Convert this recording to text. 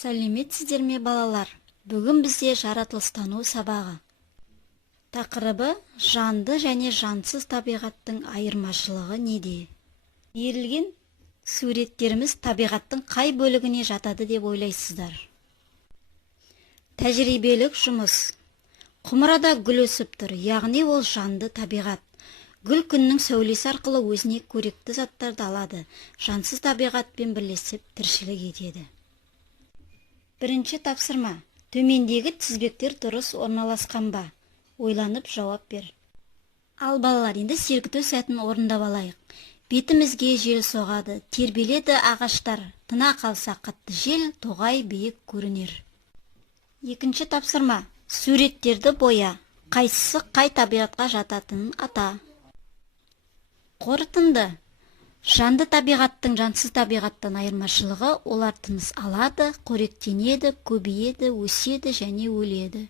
Сәлеметсіздер ме балалар? Бүгін бізде жаратылыстану сабағы. Тақырыбы жанды және жансыз табиғаттың айырмашылығы неде? Берілген суреттеріміз табиғаттың қай бөлігіне жатады деп ойлайсыздар? Тәжірибелік жұмыс. Құмырада гүл өсіп тұр, яғни ол жанды табиғат. Гүл күннің сәулесі арқылы өзіне көрікті заттарды алады, жансыз табиғатпен бірлесіп тіршілік етеді. Бірінші тапсырма. Төмендегі тізбектер дұрыс орналасқан ба? Ойланып жауап бер. Ал балалар, енді сергіту сәтін орындап алайық. Бетімізге жел соғады, тербеледі ағаштар, тына қалса қатты жел, тоғай биік көрінер. Екінші тапсырма. Суреттерді боя. Қайсысы қай табиғатқа жататынын ата. Қорытынды. Жанды табиғаттың жансыз табиғаттан айырмашылығы олар тыныс алады, қоректенеді, көбейеді, өседі және өледі.